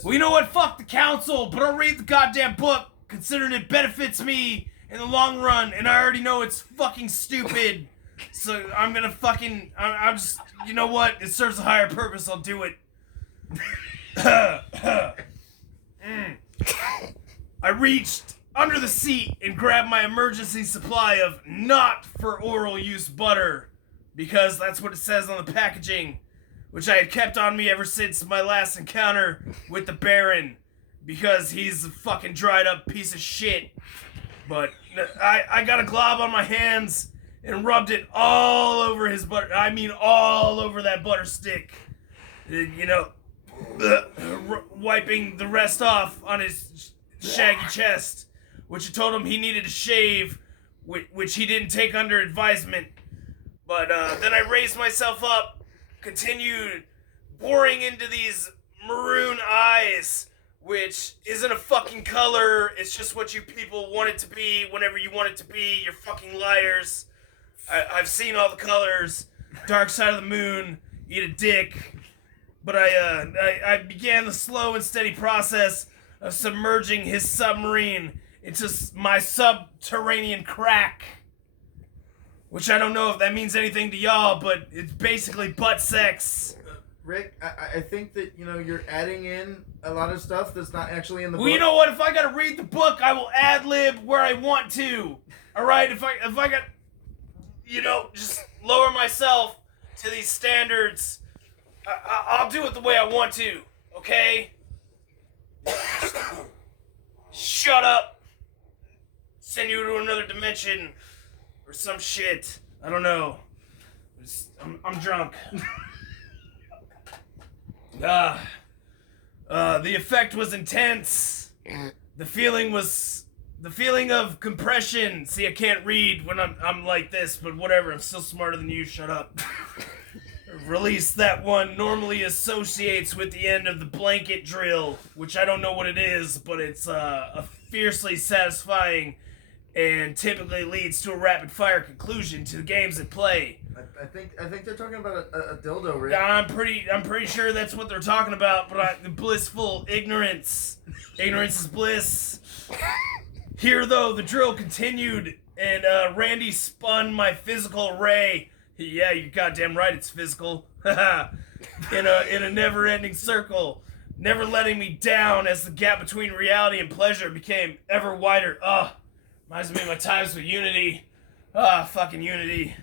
Well, you know what? Fuck the council, but I'll read the goddamn book, considering it benefits me in the long run, and I already know it's fucking stupid. So I'm gonna fucking... I'm just... You know what? It serves a higher purpose. I'll do it. I reached under the seat and grabbed my emergency supply of not for oral use butter, because that's what it says on the packaging, which I had kept on me ever since my last encounter with the Baron, because he's a fucking dried up piece of shit. But I got a glob on my hands and rubbed it all over his butter. I mean, all over that butter stick. You know, wiping the rest off on his shaggy chest, which I told him he needed to shave, which he didn't take under advisement. But then I raised myself up, continued boring into these maroon eyes, which isn't a fucking color. It's just what you people want it to be whenever you want it to be. You're fucking liars. I've seen all the colors. Dark side of the moon, eat a dick. But I began the slow and steady process of submerging his submarine into my subterranean crack. Which I don't know if that means anything to y'all, but it's basically butt sex. Rick, I think that, you know, you're adding in a lot of stuff that's not actually in the book. Well, you know what? If I gotta read the book, I will ad-lib where I want to. Alright? If I got, you know, just lower myself to these standards, I'll do it the way I want to. Okay? Shut up. Send you to another dimension. Or some shit. I don't know. I'm drunk. The effect was intense. The feeling of compression. See, I can't read when I'm like this, but whatever. I'm still smarter than you. Shut up. Release that one normally associates with the end of the blanket drill, which I don't know what it is, but it's a fiercely satisfying and typically leads to a rapid-fire conclusion to the games at play. I think they're talking about a dildo, Rick. I'm pretty sure that's what they're talking about, but blissful ignorance. Ignorance is bliss. Here, though, the drill continued, and Randy spun my physical ray. Yeah, you're goddamn right, it's physical. in a never-ending circle, never letting me down as the gap between reality and pleasure became ever wider. Reminds me of my times with Unity. Fucking Unity.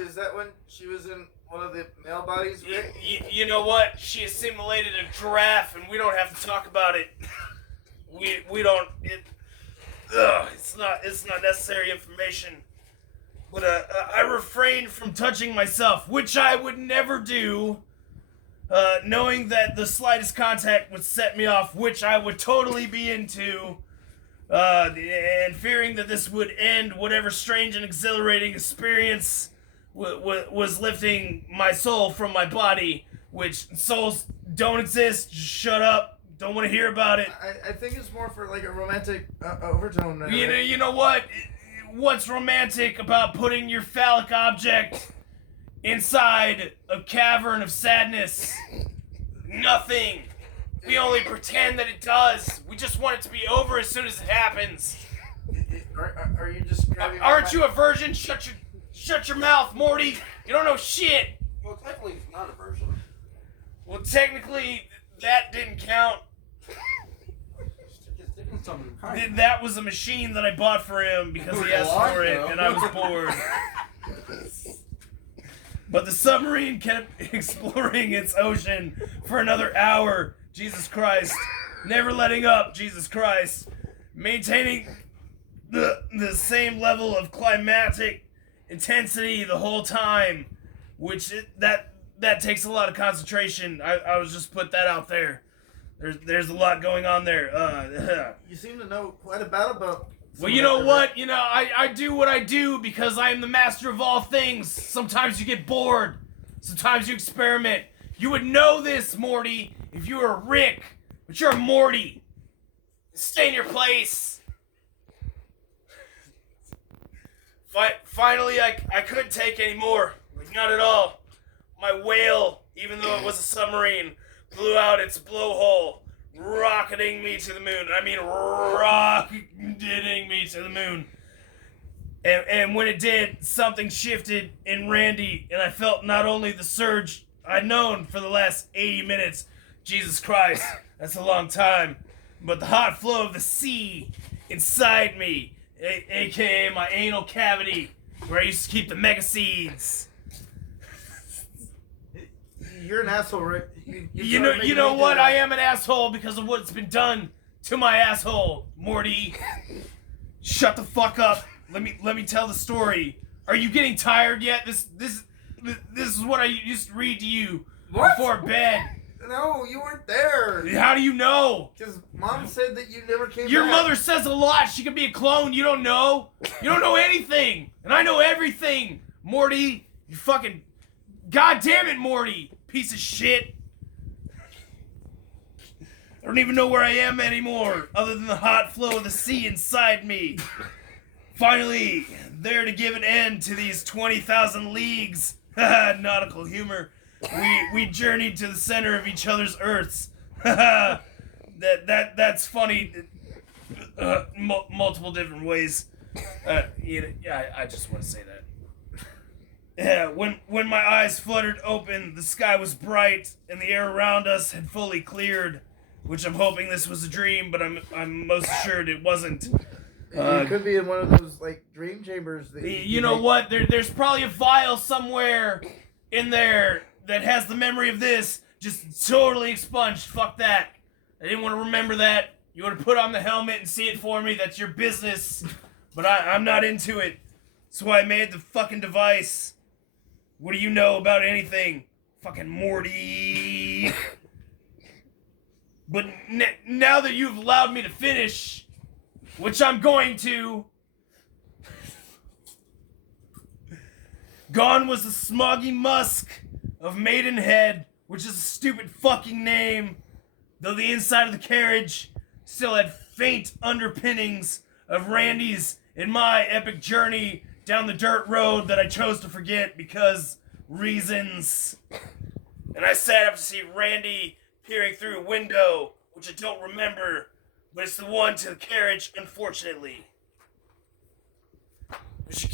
Is that when she was in one of the male bodies, Rick? You know what? She assimilated a giraffe, and we don't have to talk about it. We don't. It's not necessary information. But I refrained from touching myself, which I would never do. Knowing that the slightest contact would set me off, which I would totally be into. And fearing that this would end whatever strange and exhilarating experience was lifting my soul from my body, which souls don't exist. Just shut up. Don't want to hear about it. I think it's more for like a romantic overtone. You know what? What's romantic about putting your phallic object inside a cavern of sadness? Nothing. We only pretend that it does. We just want it to be over as soon as it happens. Are you describing? Aren't you a virgin? Shut your mouth, Morty. You don't know shit. Well, technically, it's not a version. Well, technically, that didn't count. That was a machine that I bought for him because he asked for it, and I was bored. But the submarine kept exploring its ocean for another hour. Jesus Christ. Never letting up, Jesus Christ. Maintaining the same level of climatic intensity the whole time. Which, that takes a lot of concentration. I was just put that out there. There's a lot going on there. You seem to know quite a bit about... Well, you know what? You know, I do what I do because I am the master of all things. Sometimes you get bored. Sometimes you experiment. You would know this, Morty, if you were a Rick. But you're a Morty. Stay in your place. Finally, I couldn't take any more. Like, not at all. My whale, even though it was a submarine, blew out its blowhole, rocketing me to the moon. I mean, rocketing me to the moon. And when it did, something shifted in Randy, and I felt not only the surge I'd known for the last 80 minutes, Jesus Christ, that's a long time, but the hot flow of the sea inside me, aka my anal cavity, where I used to keep the mega seeds. You're an asshole, right? You know what? I am an asshole because of what's been done to my asshole, Morty. Shut the fuck up. Let me tell the story. Are you getting tired yet? This is what I used to read to you before bed. No, you weren't there. How do you know? Because Mom said that you never came Your back. mother says a lot. She could be a clone. You don't know. You don't know anything. And I know everything. Morty, you fucking... God damn it, Morty. Piece of shit. I don't even know where I am anymore, other than the hot flow of the sea inside me. Finally, there to give an end to these 20,000 leagues. Nautical humor. We journeyed to the center of each other's earths. That's funny. Multiple different ways. I just want to say that. Yeah, when my eyes fluttered open, the sky was bright and the air around us had fully cleared, which I'm hoping this was a dream, but I'm most assured it wasn't. You could be in one of those like dream chambers. That you know what? There's probably a file somewhere in there that has the memory of this just totally expunged. Fuck that. I didn't want to remember that. You want to put on the helmet and see it for me? That's your business. But I'm not into it. That's why I made the fucking device. What do you know about anything? Fucking Morty. But now that you've allowed me to finish, which I'm going to, gone was the smoggy musk of Maidenhead, which is a stupid fucking name, though the inside of the carriage still had faint underpinnings of Randy's and my epic journey down the dirt road that I chose to forget because reasons. And I sat up to see Randy peering through a window, which I don't remember, but it's the one to the carriage, unfortunately.